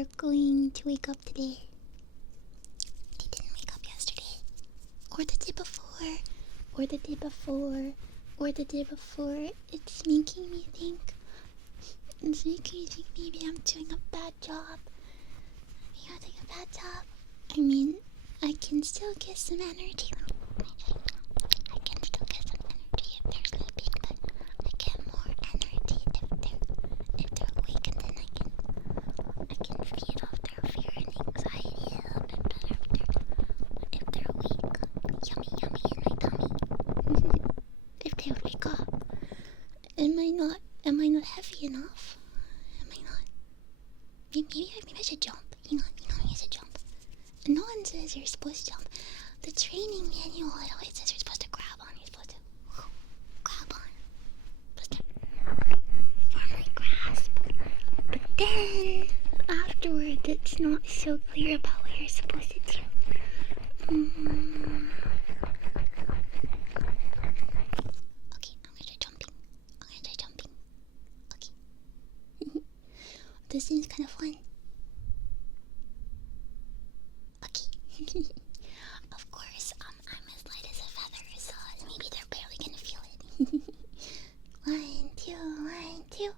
they're going to wake up today. They didn't wake up yesterday. Or the day before. Or the day before. Or the day before. It's making me think. It's making me think maybe I'm doing a bad job. Maybe I'm doing a bad job. I mean, I can still get some energy. I can still get some energy if they're sleeping, but I get more energy if they're awake, and then I can feed off their fear and anxiety a little bit better if they're awake. Yummy, yummy in my tummy. If they would wake up. Am I not heavy enough? Am I not? Maybe I should jump. You know, I should jump. No one says you're supposed to jump. The training manual, it always says you're supposed to grab on. You're supposed to grab on. Supposed to firmly grasp. But then, afterwards, it's not so clear about what you're supposed to do. Okay, I'm gonna try jumping. Okay. This seems kind of fun. Okay. Of course, I'm as light as a feather, so maybe they're barely gonna feel it. 1, 2, 1, 2.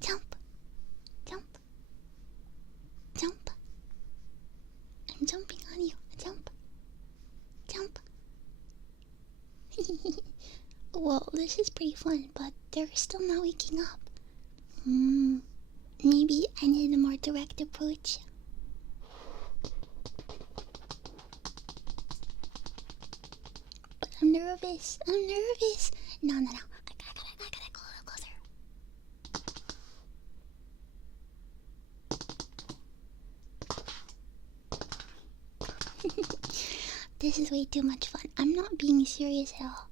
Jump. Jump. Jump. I'm jumping on you. Jump. Jump. Well, this is pretty fun, but they're still not waking up. Maybe I need a more direct approach. But I'm nervous. No. I gotta go a little closer. This is way too much fun. I'm not being serious at all.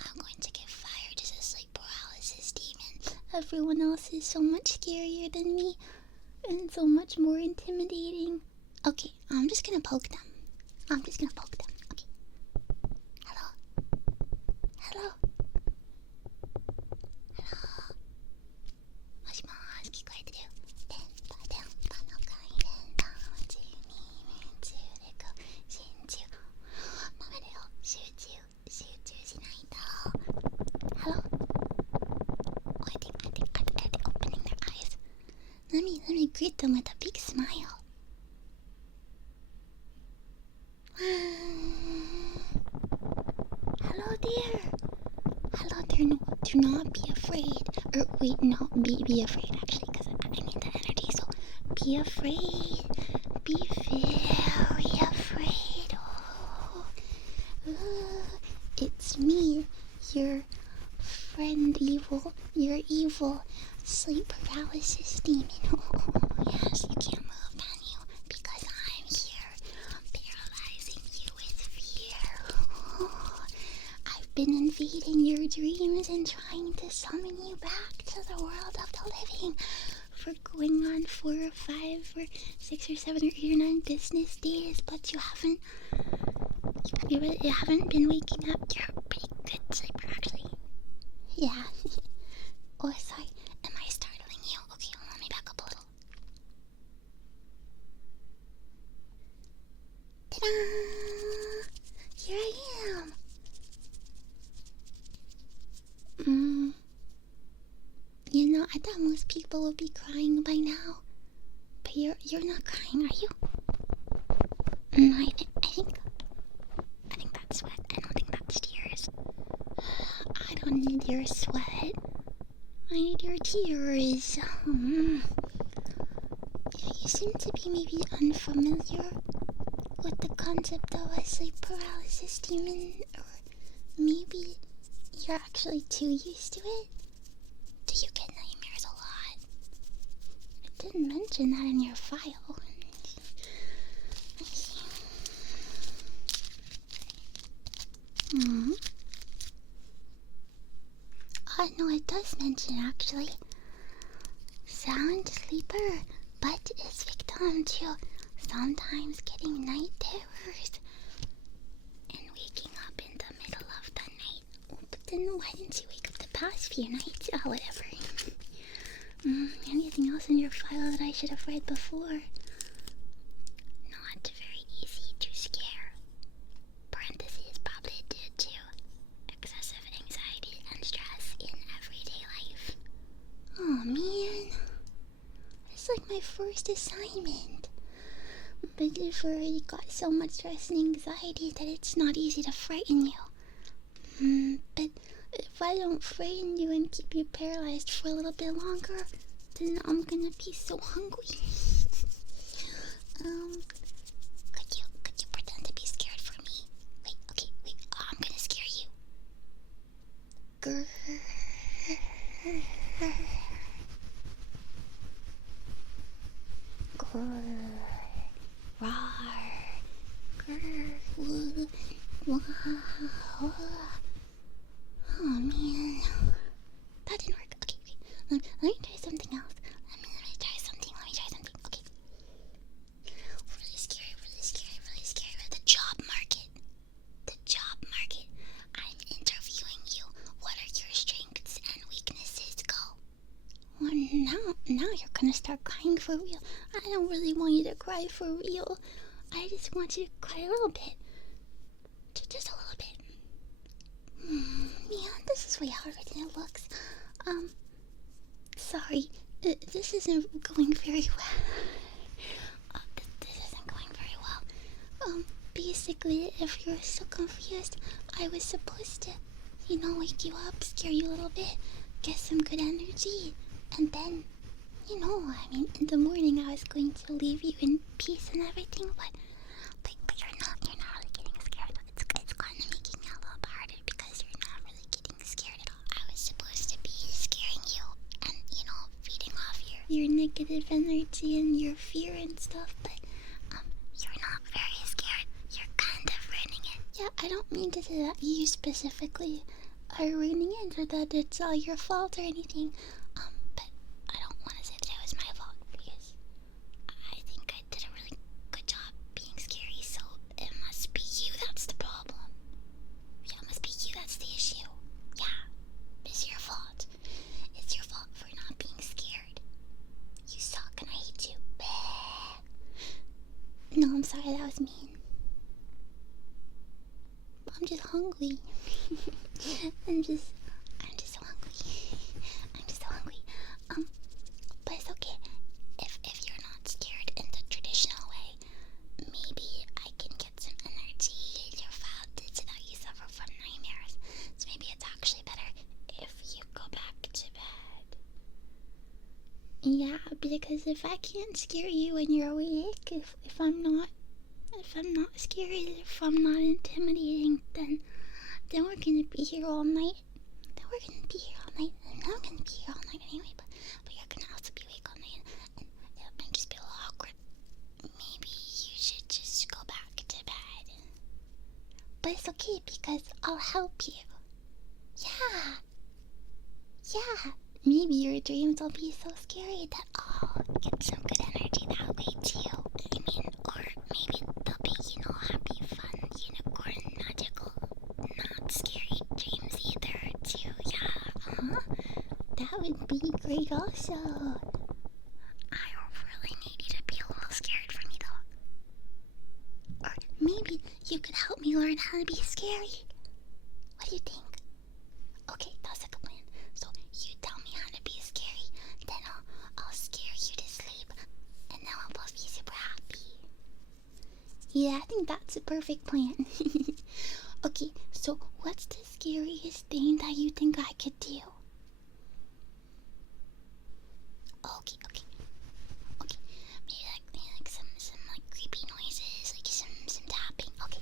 I'm going to get fired as a sleep paralysis demon. Everyone else is so much scarier than me. And so much more intimidating. Okay, I'm just gonna poke them. Okay. Hello. Hello. Moshimoshi, 聞こえてるよ。電波の回電波を地に夢中でこう心中豆でを集中しないと。Hello. Oh, I think opening their eyes. Let me greet them with a big smile. Hello there. No, do not be afraid. Or wait, no, be afraid actually, because I need that energy. So be afraid. Be very afraid. It's me, your friend evil. Your evil sleep paralysis demon. Yes, you can't move, can you? Because I'm here, paralyzing you with fear. I've been invading your dreams and trying to summon you back to the world of the living for going on 4 or 5 or 6 or 7 or 8 or 9 business days, but you haven't been waking up. You're a pretty good sleeper, actually. Yeah. Oh, sorry. Am I startling you? Okay, let me back up a little. Ta-da! Here I am. You know, I thought most people would be crying by now. But you're not crying, are you? No, I think that's sweat. I don't think that's tears. I don't need your sweat. I need your tears. Yeah, you seem to be maybe unfamiliar with the concept of a sleep paralysis demon, or maybe you're actually too used to it. Do you get nightmares a lot? I didn't mention that in your file. I see. No, it does mention actually. Sound sleeper, but is victim to sometimes getting night terrors and waking up in the middle of the night. Oh, but then why didn't you wake up the past few nights? Oh, whatever. Anything else in your file that I should have read before? Not very easy to scare. Parentheses probably due to excessive anxiety and stress in everyday life. Oh man. It's like my first assignment. But you've already got so much stress and anxiety that it's not easy to frighten you. But if I don't frighten you and keep you paralyzed for a little bit longer, then I'm gonna be so hungry. Could you pretend to be scared for me? Wait, okay, wait. I'm gonna scare you. Grrr. Grrr. Rawr. Grrr. Wow. Oh man, that didn't work. Okay, let me try something else. Let me try something. Okay. Really scary. The job market. I'm interviewing you. What are your strengths and weaknesses? Go. Well, now you're gonna start crying for real. I don't really want you to cry for real. I just want you to cry a little bit. Just a little bit. Yeah, this is way harder than it looks. Sorry, this isn't going very well. This isn't going very well. Basically, if you're still confused, I was supposed to, wake you up, scare you a little bit, get some good energy, and then, in the morning I was going to leave you in peace and everything, but you're not really getting scared. It's kind of making it a little bit harder because you're not really getting scared at all. I was supposed to be scaring you and, feeding off your negative energy and your fear and stuff, but you're not very scared. You're kind of ruining it. Yeah, I don't mean to say that you specifically are ruining it or that it's all your fault or anything. But I don't want to say that it was my fault because I think I did a really good job being scary, so it must be you that's the problem. Yeah, it must be you that's the issue. Yeah, it's your fault. It's your fault for not being scared. You suck and I hate you. No, I'm sorry, that was mean. I'm just hungry. I'm just so hungry. But it's okay. If you're not scared in the traditional way, maybe I can get some energy in your file so that you suffer from nightmares. So maybe it's actually better if you go back to bed. Yeah, because if I can't scare you when you're awake, if I'm not scary, if I'm not intimidating, then we're gonna be here all night. And I'm gonna be here all night anyway, but you're gonna also be awake all night, and it might just be a little awkward. Maybe you should just go back to bed. But it's okay because I'll help you. Yeah. Maybe your dreams will be so scary that I'll get some good energy that way too. Or maybe they'll be, happy, fun, unicorn, magical, not scary dreams either too. Yeah, that would be great also. I really need you to be a little scared for me though. Or maybe you could help me learn how to be scary. What do you think? Okay, that's a good plan. So you tell me how to be scary, then I'll scare you to sleep, and then we'll both be super happy. Yeah, I think that's a perfect plan. Okay, so what's the scariest thing that you think I could do? Okay. Maybe like some like creepy noises, like some tapping. Okay.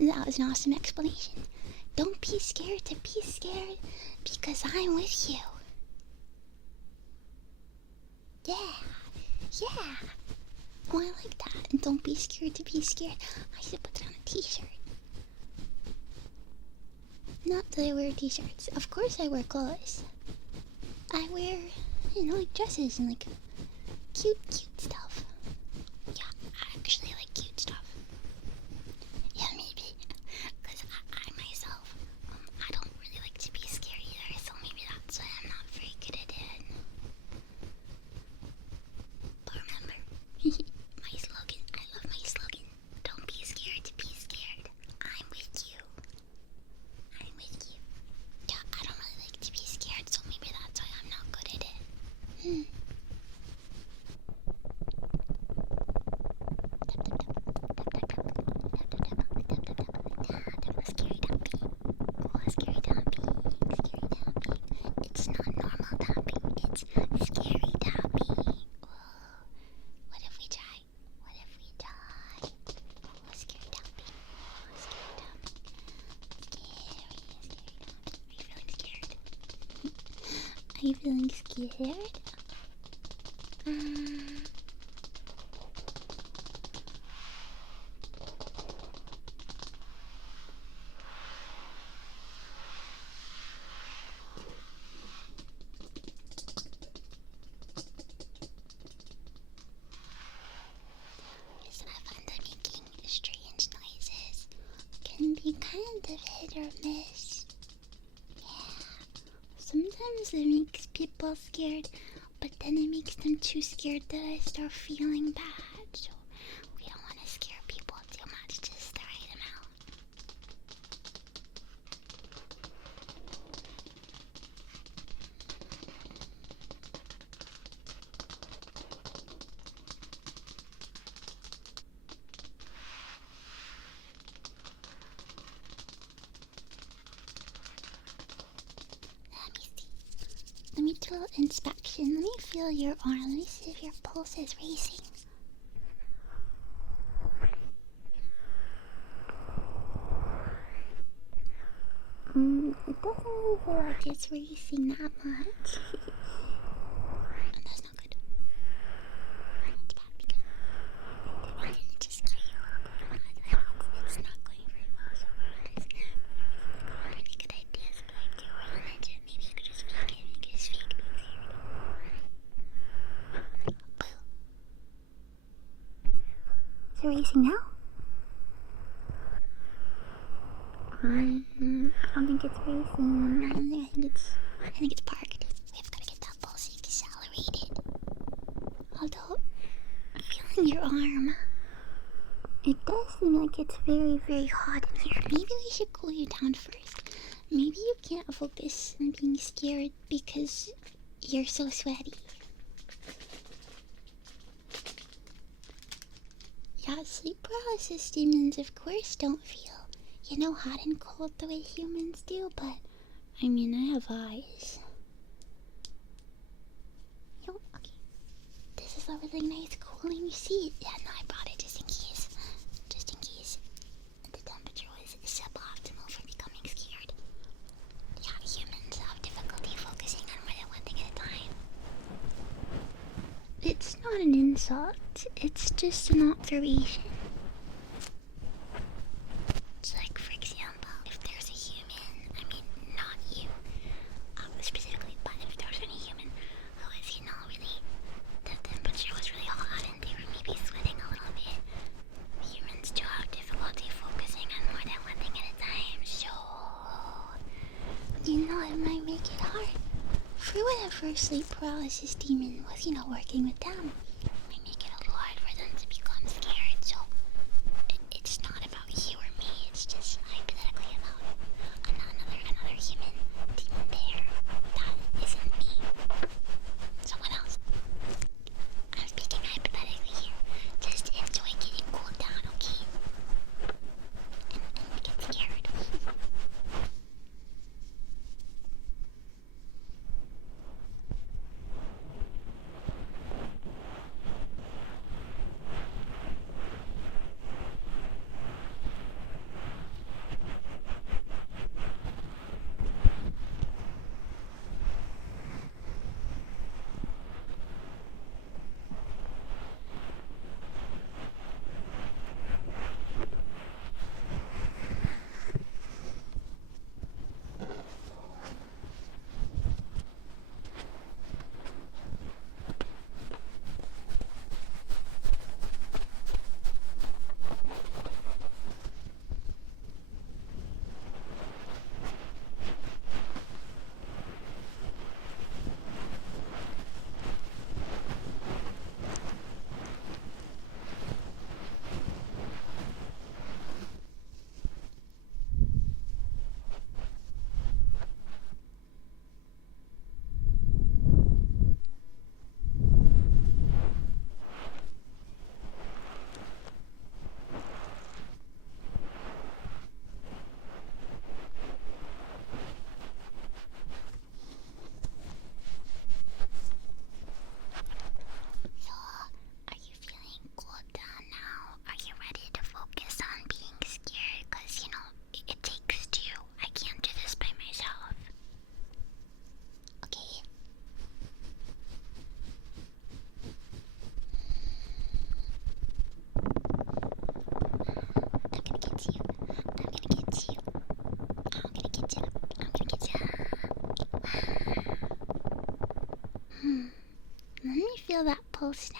That was an awesome explanation. Don't be scared to be scared because I'm with you. Yeah. Oh, I like that. And don't be scared to be scared. I should put that on a t-shirt. Not that I wear t-shirts. Of course I wear clothes. I wear, like dresses and like cute stuff. Yeah, I actually like cute stuff. Yeah, maybe. Because I myself, I don't really like to be scared either. So maybe that's why I'm not very good at it. But remember, my slogan, I love my slogan. Don't be scared to be scared. I'm with you. Yeah, I don't really like to be scared, so maybe that's why I'm not good at it. Scary tapping. Oh, scary tapping. It's not normal tapping, it's scary tapping. Oh, what if we try? Oh, scary tapping. Are you feeling scared? Listen, I find that making strange noises can be kind of hit or miss. Sometimes it makes people scared, but then it makes them too scared that I start feeling bad. So we don't want to scare people too much, just the right amount. Let me do a little inspection. Let me feel your arm. Let me see if your pulse is racing. It doesn't really feel like it's racing that much. And that's not good. That's bad because I didn't just scare you a little bit. It's not going very well, so it's not really good ideas, but I do want to maybe you could just fake it. You could just fake being scared. Is it racing now? I don't think it's racing. I think it's parked. We've got to get that pulse accelerated. Although, feeling your arm, it does seem like it's very, very hot in here. Maybe we should cool you down first. Maybe you can't focus on being scared because you're so sweaty. Yeah, sleep paralysis demons, of course, don't feel, hot and cold the way humans do, but, I have eyes. Okay. This is a really nice cooling seat. Yeah, no, I brought it just in case the temperature was suboptimal for becoming scared. Yeah, humans have difficulty focusing on more than one thing at a time. It's not an insult, it's just an observation. It's like, for example, if there's a human, not you, specifically, but if there's any human who is, really, the temperature was really hot and they were maybe sweating a little bit, humans do have difficulty focusing on more than one thing at a time, so, it might make it hard. For whatever sleep paralysis demon was, working with them, it might make it a little hard for them to become scared, so it's not about you or me, it's just hypothetically about another human demon there that isn't me. Someone else. I'm speaking hypothetically here. Just enjoy getting cooled down, okay? And get scared. feel that pulse now.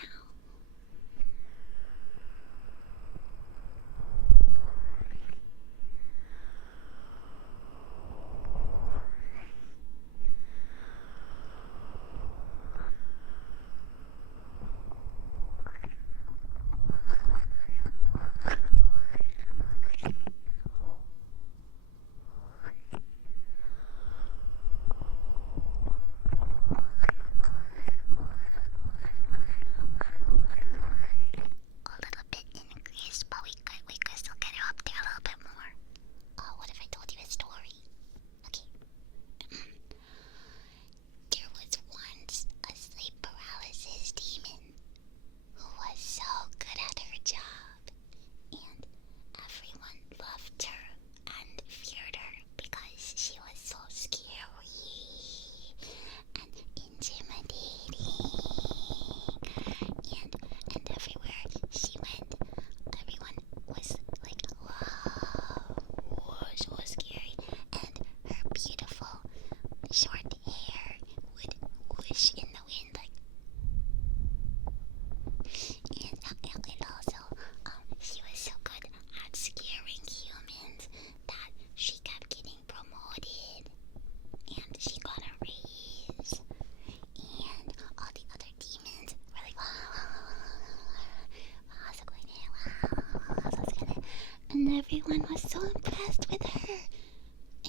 And everyone was so impressed with her.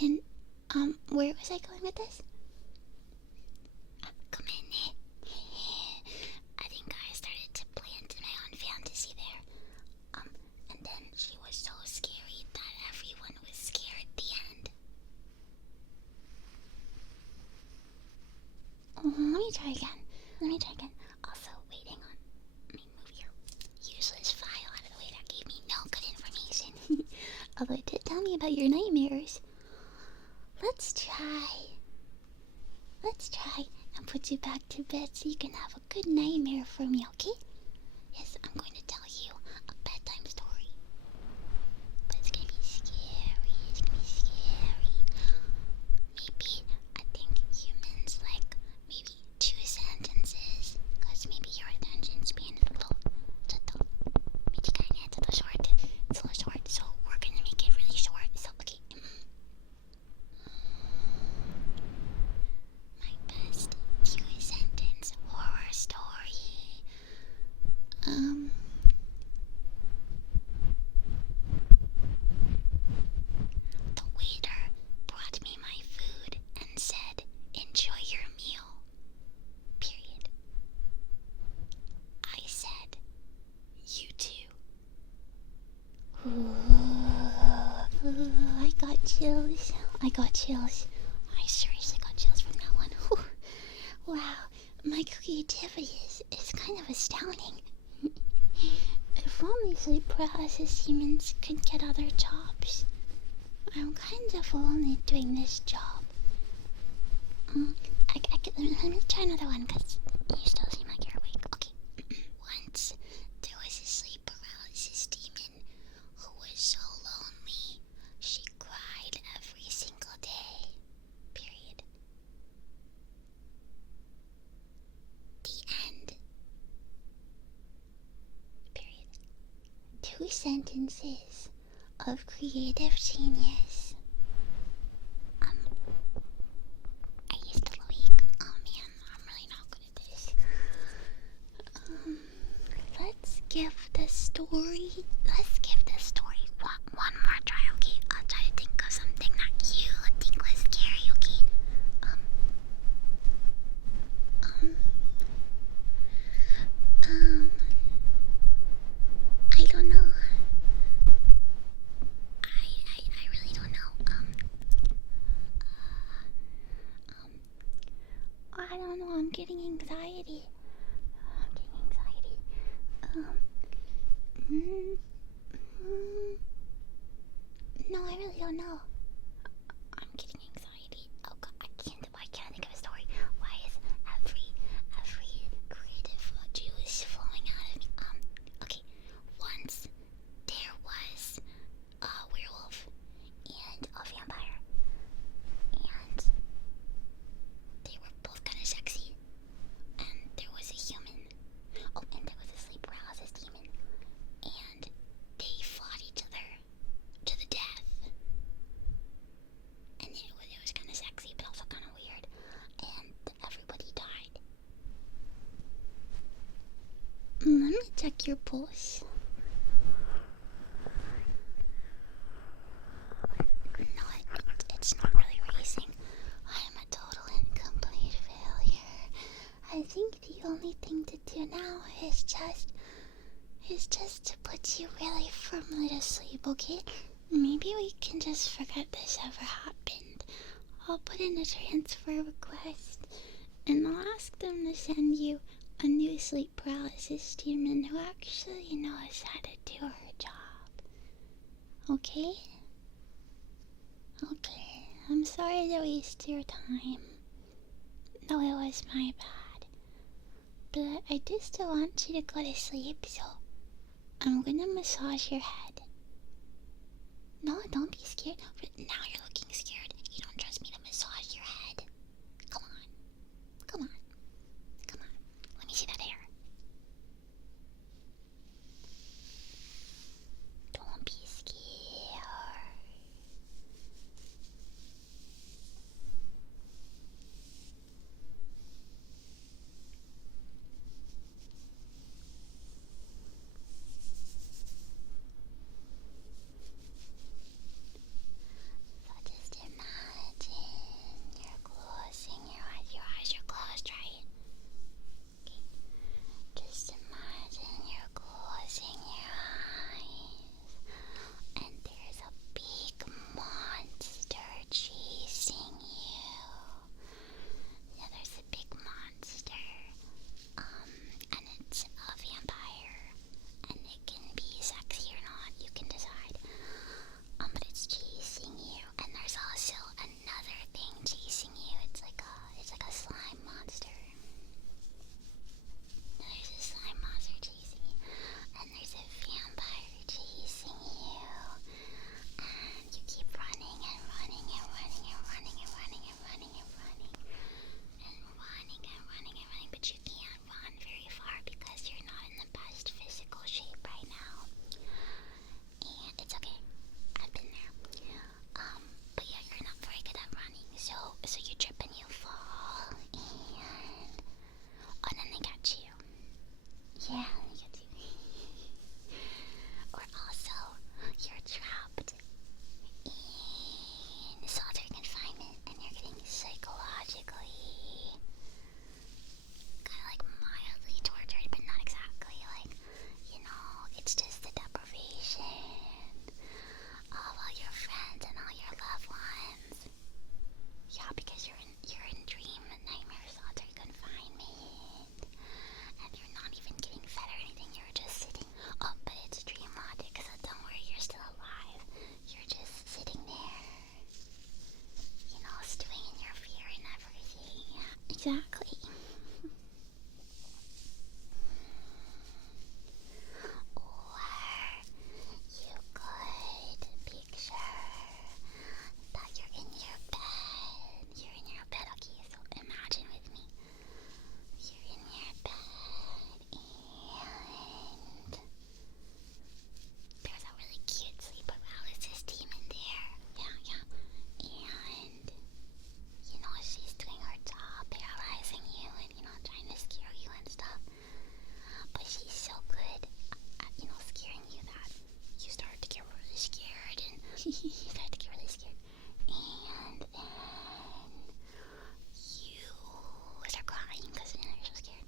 And, where was I going with this? Come in. I think I started to play into my own fantasy there. And then she was so scary that everyone was scared at the end. Let me try again. Also, waiting on... Let me move your useless file out of the way. That gave me no good information. Although it did tell me about your nightmares. Let's try and put you back to bed so you can have a good nightmare for me, okay? Yes, I'm going to tell you a bedtime story. But it's gonna be scary. Maybe, I think humans like maybe 2 sentences. Because maybe your attention span is a little short. It's a little short, so we're gonna make it really short. So, okay. My best 2-sentence horror story. The waiter brought me my food and said, "Enjoy your meal." Period. I said, "You too." I got chills. I seriously got chills from that one. Wow, my creativity is kind of astounding. If only sleep paralysis humans could get other jobs. I'm kind of only doing this job. Let me try another one because you still seem like you're awake. Okay. Once there was a sleep paralysis demon who was so lonely she cried every single day. Period. The end. Period. 2 sentences of creative genius. Are you still awake? Oh man, I'm really not good at this. Let's give the story one more try, okay? I'll try to think of something that you think was scary, okay? I don't know. I really don't know. I don't know. I'm getting anxiety. No, I really don't know. I'm getting anxiety. Oh god, why can't I think of a story? Why is every creative juice flowing out of me? Okay. Once there was a werewolf and a vampire. And they were both kind of sexy. And there was a human check your pulse. No, it's not really racing. I am a total and complete failure. I think the only thing to do now is just to put you really firmly to sleep, okay? Maybe we can just forget this ever happened. I'll put in a transfer request, and I'll ask them to send you a new sleep paralysis demon who actually knows how to do her job. Okay? Okay, I'm sorry to waste your time. No, it was my bad. But I do still want you to go to sleep, so I'm gonna massage your head. No, don't be scared. Now you're looking scared. You don't trust me to massage your head. Come on. Come on. Come on. Let me see that hair. Don't be scared. Exactly. Or you could picture that you're in your bed. You're in your bed, okay? So imagine with me. You're in your bed and there's a really cute sleep paralysis demon there. Yeah. And you know, she's doing her job, paralyzing you and, trying to scare you and stuff. But she's so good at, scaring you that you start to get really scared and And then you start crying because you're so scared.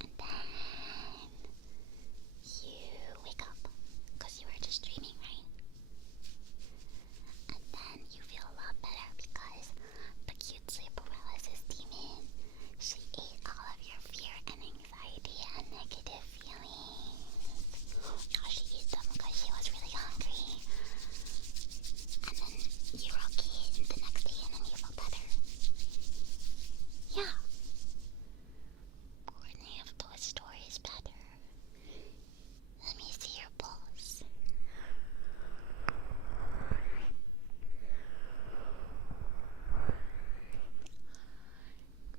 And then you wake up because you were just dreaming, right? And then you feel a lot better because the cute sleep paralysis demon, she ate all of your fear and anxiety and negative feelings. She ate them because she was really hungry. And then you're okay the next day and then you felt better. Yeah. Couldn't have those stories better. Let me see your pulse.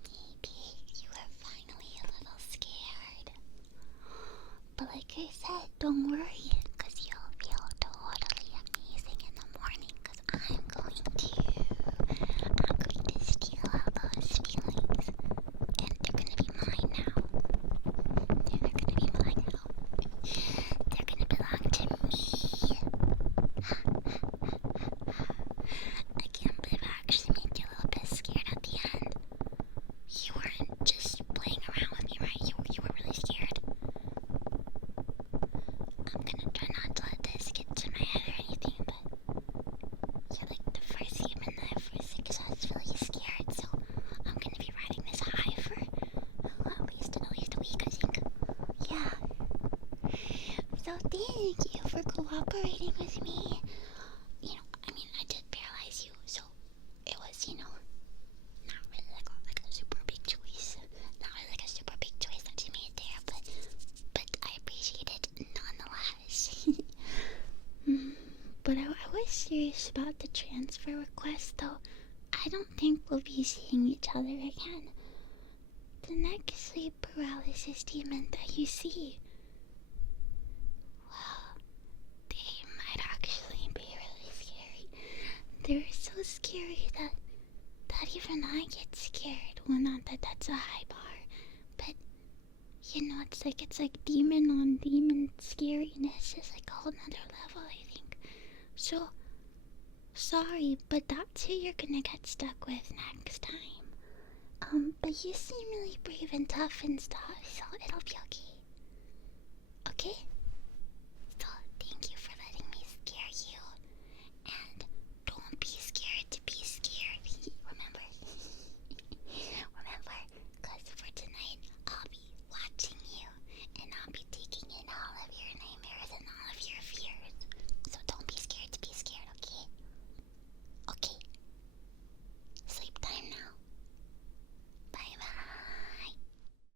Maybe you were finally a little scared. But like I said, don't worry, because you'll feel totally amazing in the morning, because I'm going to steal all those feelings, and they're going to be mine now. thank you for cooperating with me. I did paralyze you, so it was, not really like a super big choice. Not really like a super big choice that you made there, but I appreciate it nonetheless. But I was serious about the transfer request, though. I don't think we'll be seeing each other again. The next sleep paralysis demon that you see, well, they might actually be really scary. They're so scary that even I get scared. Well, not that that's a high bar, but it's like demon on demon scariness is like a whole nother level, I think. So sorry, but that's who you're gonna get stuck with next time. But you seem really brave and tough and stuff, so it'll be okay. Okay?